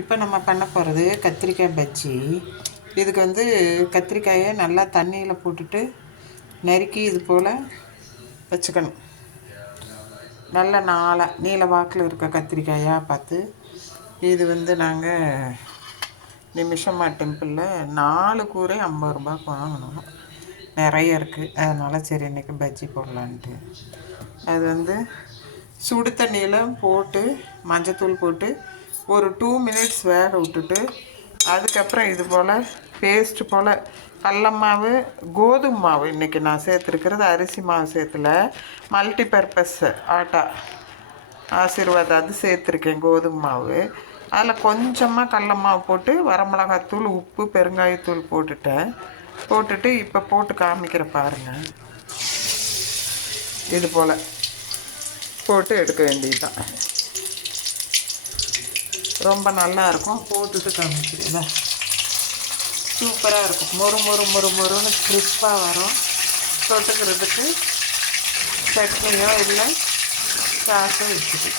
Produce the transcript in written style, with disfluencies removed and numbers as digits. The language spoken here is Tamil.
இப்போ நம்ம பண்ண போகிறது கத்திரிக்காய் பஜ்ஜி. இதுக்கு வந்து கத்திரிக்காயை நல்லா தண்ணியில் போட்டுட்டு நறுக்கி இது போல் வச்சுக்கணும். நல்ல நீல வாக்கில் இருக்க கத்திரிக்காயாக பார்த்து. இது வந்து நாங்கள் நிமிஷமா டெம்பிளில் 4 கூரை 50 ரூபாய்க்கு வாங்கினோம். நிறைய இருக்குது, அதனால் சரி இன்றைக்கி பஜ்ஜி போடலான்ட்டு. அது வந்து சுடு தண்ணியில் போட்டு மஞ்சத்தூள் போட்டு ஒரு 2 மினிட்ஸ் வேக விட்டுட்டு, அதுக்கப்புறம் இது போல் பேஸ்ட்டு போல் கடல மாவு, கோதுமை மாவு, இன்றைக்கி நான் சேர்த்துருக்கிறது அரிசி மாவு சேர்த்துல, மல்டிபர்பஸ் ஆட்டா ஆசீர்வாத் அது சேர்த்துருக்கேன் கோதுமை மாவு. அதில் கொஞ்சமாக கடல மாவு போட்டு வரமிளகாத்தூள், உப்பு, பெருங்காயத்தூள் போட்டுட்டு இப்போ போட்டு காமிக்கிற பாருங்கள். இது போல் போட்டு எடுக்க வேண்டியது தான். ரொம்ப நல்லாயிருக்கும். போட்டுட்டு காமிக்கிறதா சூப்பராக இருக்கும். மொறுன்னு கிறிஸ்பாக வரும். தொட்டுக்கிறதுக்கு சட்னியோ இல்லை சாஸோ வச்சுட்டு